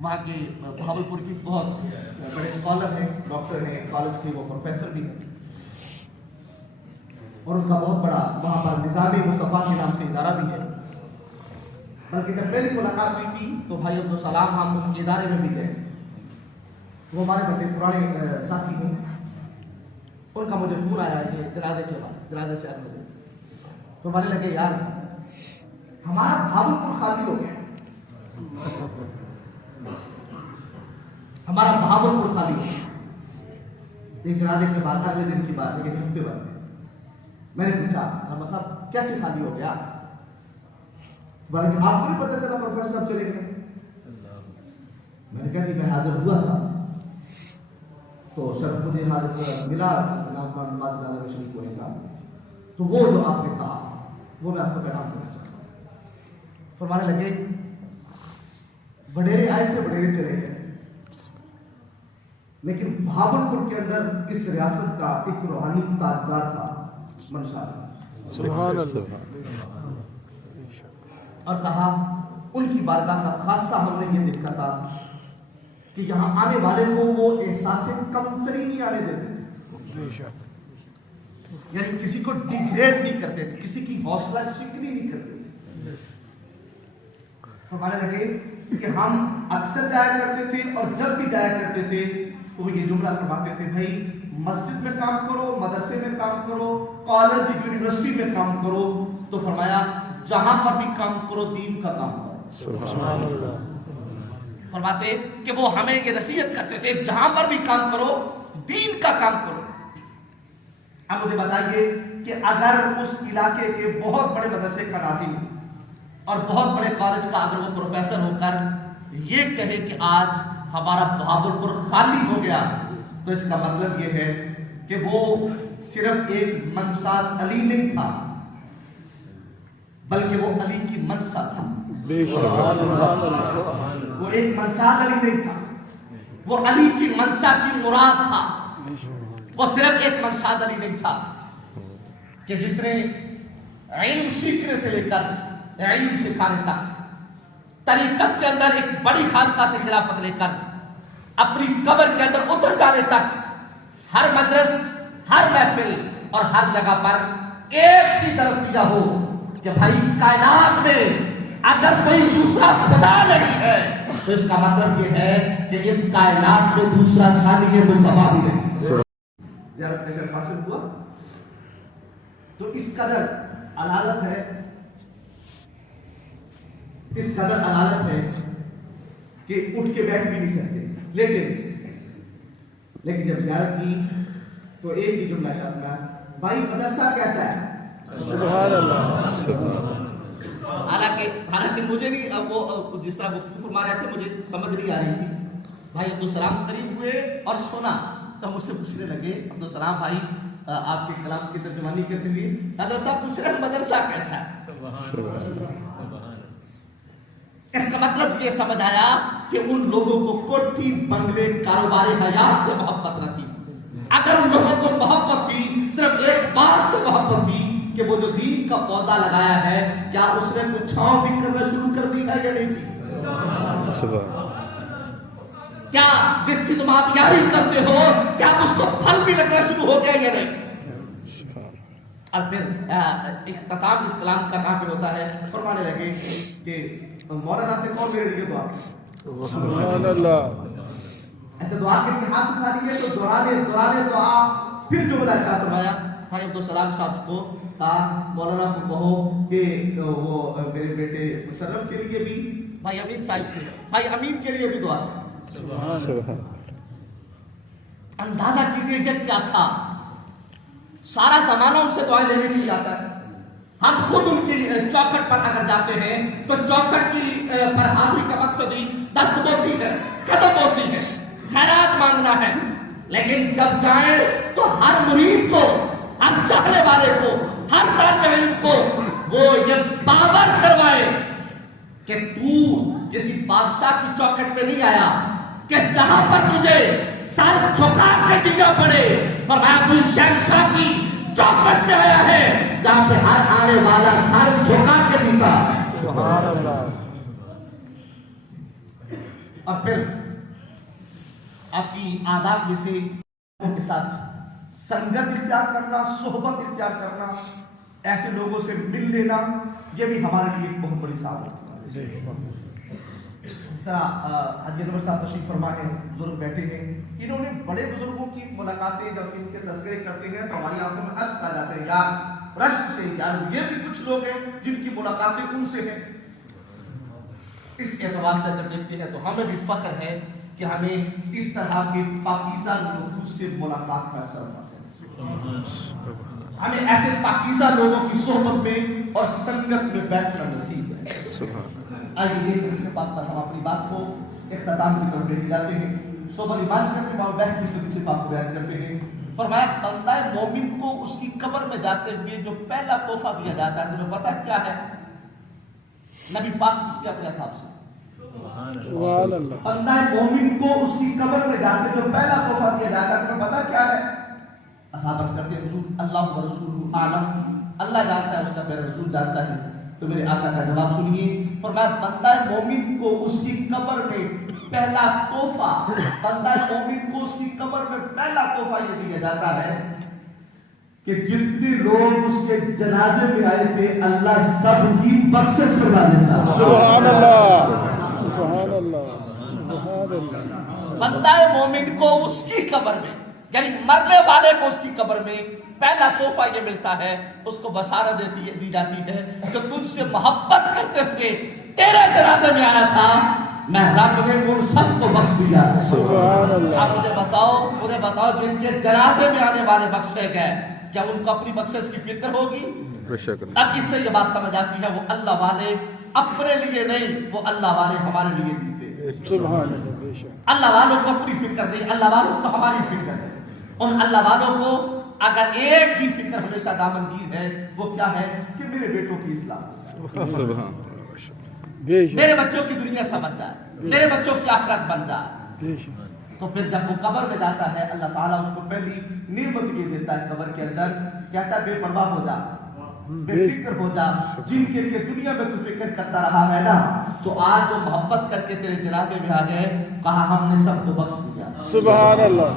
वहाँ के बहावलपुर की बहुत बड़े स्कॉलर हैं, डॉक्टर हैं, कॉलेज के वो प्रोफेसर भी हैं, और उनका बहुत बड़ा वहाँ पर निज़ाम मुस्तफ़ा के नाम से इदारा भी है। बल्कि जब पहली मुलाकात हुई थी तो भाई अब्दुल सलाम हम उनके इदारे में भी गए। वो हमारे बड़े पुराने साथी हैं। उनका मुझे फोन आया कि जनाजे के बाद, जनाजे से अगले दिन तो माने लगे यार हमारा बहावलपुर खाली हो गया, हमारा बहावलपुर खाली हो गया। एक जनाजे के बाद अगले दिन की बात, लेकिन हफ्ते बाद मैंने पूछा अहमद साहब कैसे खाली हो गया? बल्कि आपको नहीं पता चला प्रोफेसर साहब चले गए? मैंने कहा जी मैं हाजिर हुआ था तो शर्फ मुझे हाजिर मिला जनाब का नमाज अदा में शरीक होने का, तो वो जो आपने कहा वो मैं आपको पैगाम देना चाहता हूँ। फरमाने लगे वडेरे आए थे, वडेरे चले गए, लेकिन बहावलपुर के अंदर इस रियासत का एक रूहानी ताजदार था मनशा, सुभान अल्लाह, और कहा उनकी बारगाह का खासा हमने ये देखा था कि यहाँ आने वाले को वो एहसास कमतरी नहीं आने देते थे, यानी किसी को डिग्रेड नहीं करते थे, किसी की हौसला शिकनी नहीं करते थे। हमारे लगे कि हम अक्सर जाया करते थे और जब भी जाया करते थे तो वो ये जुमला फरमाते थे भाई मस्जिद में काम करो, मदरसे में काम करो, कॉलेज यूनिवर्सिटी में काम करो, तो फरमाया जहां पर भी काम करो दीन का काम करो। सुभान अल्लाह। फरमाते कि वो हमें ये नसीहत करते थे जहां पर भी काम करो दीन का काम करो। अब मुझे बताइए कि अगर उस इलाके के बहुत बड़े मदरसे का नाज़िम और बहुत बड़े कॉलेज का अगर वो प्रोफेसर होकर ये कहे कि आज हमारा बहावलपुर खाली हो गया, तो इसका मतलब ये है कि वो सिर्फ एक मनसाद अली नहीं था, बल्कि वो अली की मनसा था। वो एक मनसाद अली नहीं था, वो अली की मनसा की मुराद था। वो सिर्फ एक मनसाद अली नहीं था कि जिसने इल्म सीखने से लेकर इल्म सिखाने तक, तरीकत के अंदर एक बड़ी खानका से खिलाफत लेकर अपनी कब्र के अंदर उतर जाने तक हर मदरस, हर महफिल और हर जगह पर एक ही दर्स दिया हो कि भाई कायनात में अगर कोई दूसरा खुदा नहीं है तो इसका मतलब ये है कि इस कायनात में दूसरा सानी मुस्तफा भी नहीं। ज़रा प्रेशर हासिल हुआ तो इस कदर अदालत है, इस कदर अदालत है कि उठ के बैठ भी नहीं सकते। लेकिन जब ज़ियारत की तो एक ही जुमला शामिल है, भाई मदरसा कैसा है? सुभान अल्लाह। हालांकि मुझे नहीं, अब वो जिस तरह गुफ्तगू फरमा रहे थे मुझे समझ नहीं आ रही थी। भाई अब्दुल सलाम करीब हुए और सुना तो मुझसे पूछने लगे अब्दुल सलाम भाई आपके कलाम की तर्जुमानी करते हुए मदरसा पूछ रहे हैं मदरसा कैसा है? इसका मतलब ये समझ आया कि उन लोगों को कोठी बंगले कारोबार हयात से मोहब्बत न थी। अगर उन लोगों को मोहब्बत थी, सिर्फ एक बात से मोहब्बत थी कि वो जो दीन का पौधा लगाया है क्या उसने कुछ छांव भी करना शुरू कर दी है या नहीं की? क्या जिसकी तुम आप यारी करते हो क्या उसको फल भी लगना शुरू हो गया या नहीं? और फिर इख्तिताम इस कलाम का नाम पे होता है, फरमाने लगे कि मौलाना से कौन मेरे लिए दुआ? सुभान अल्लाह। अच्छा दुआ के लिए हाथ उठा लिए तो दोहराने दुआ। फिर जो बोला क्या फरमाया भाई अब्दुल सलाम साहब को कहा मौलाना को कहो कि वो मेरे बेटे मुशर्रफ के लिए भी, भाई अमीन साहब के, भाई अमीन के लिए भी दुआ। अंदाजा कीजिए कि क्या था, सारा जमाना उनसे दुआएं लेने के लिए आता है। हम खुद उनकी चौखट पर अगर जाते हैं तो चौखट की पर हाजिरी का मकसद ही दस्तबोसी है, कदमबोसी है, खैरात मांगना है। लेकिन जब जाए तो हर मुरीद को, हर चाहने वाले को, हर तालिब इल्म को वो ये बावर करवाए कि तू किसी बादशाह की चौखट पे नहीं आया कि जहां पर तुझे सर झुका के जीना पड़े, फरमाया तू शहंशाह की चौखट पे आया है जहां पे हर आने वाला सर झुका के जीता। सुभान अल्लाह। اور پھر آپ کی آداب میں سے کے ساتھ سنگت اختیار کرنا، صحبت اختیار کرنا، ایسے لوگوں سے مل لینا، یہ بھی ہمارے لیے ایک بہت بڑی سعادت ہے۔ اس طرح حاجی انور صاحب تشریف فرما ہے، بزرگ بیٹھے ہیں، انہوں نے بڑے بزرگوں کی ملاقاتیں جب ان کے تذکرے کرتے ہیں تو ہماری آنکھوں میں اشک آ جاتے ہیں، یار رشک سے، یار یہ بھی کچھ لوگ ہیں جن کی ملاقاتیں ان سے ہیں۔ اس اعتبار سے اگر دیکھتے ہیں تو ہمیں بھی فخر ہے کہ ہمیں اس طرح کے پاکیزہ لوگوں سے ملاقات کا شرف حاصل ہے۔ ہمیں ایسے پاکیزہ لوگوں کی صحبت میں اور سنگت میں بیٹھنا نصیب ہے۔ آئیے ایک سے بات پر ہم اپنی بات کو اختتام کی طرف لے جاتے ہیں۔ شعبہ ایمان کے امام بہت سے دوسری بات کو بیان کرتے ہیں، فرمایا بندہ مومن کو اس کی قبر میں جاتے ہوئے جو پہلا تحفہ دیا جاتا ہے تمہیں پتہ کیا ہے؟ نبی پاک اس کے اپنے حساب سے بندہ مومن کو اس کی قبر میں جاتے جو پہلا تحفہ دیا جاتا ہے تمہیں پتہ کیا ہے؟ اصحاب عرض کرتے ہیں حضور اللہ و رسول عالم، اللہ جانتا ہے، اس کا میرا رسول جانتا ہے۔ تو میرے آقا کا جواب سنیے، فرمایا بندہ مومن کو اس کی قبر میں پہلا تحفہ، بندہ مومن کو اس کی قبر میں پہلا تحفہ یہ دیا جاتا ہے کہ جتنے لوگ اس کے جنازے میں آئے تھے اللہ سب کی بخشش فرما دیتا ہے۔ سبحان اللہ، سبحان اللہ، سبحان اللہ۔ بندہ مومن کو اس کی قبر میں، یعنی مرنے والے کو اس کی قبر میں پہلا تحفہ یہ ملتا ہے، اس کو بشارت دی جاتی ہے کہ تجھ سے محبت کرتے ہوئے تیرے جنازے میں آیا تھا، میں رب نے ان سب کو بخش دیا۔ سبحان اللہ۔ آپ مجھے بتاؤ جن کے جنازے میں آنے والے بخشے گئے، کیا ان کو اپنی بخشش کی فکر ہوگی؟ اب اس سے یہ بات سمجھ آتی ہے وہ اللہ والے اپنے لیے نہیں، وہ اللہ والے ہمارے لیے جیتے۔ سبحان اللہ۔ اللہ والوں کو اپنی فکر نہیں، اللہ والوں کو ہماری فکر ہے۔ ان اللہ والوں کو اگر ایک ہی فکر ہمیشہ دامنگیر ہے، وہ کیا ہے کہ میرے بیٹوں کی اصلاح ہو جائے، میرے بچوں کی دنیا سمجھ جائے، میرے بچوں کی آخرت بن جائے۔ تو پھر جب وہ قبر میں جاتا ہے اللہ تعالیٰ اس کو پہلی نعمت یہ دیتا ہے قبر کے اندر، کہتا ہے بے پرواہ ہو جا، بے فکر ہو جا، جن کے لیے دنیا میں تو فکر کرتا رہا ہے نا، تو آج جو محبت کر کے تیرے جنازے میں آ گئے، کہا ہم نے سب کو بخش دیا۔ سبحان اللہ۔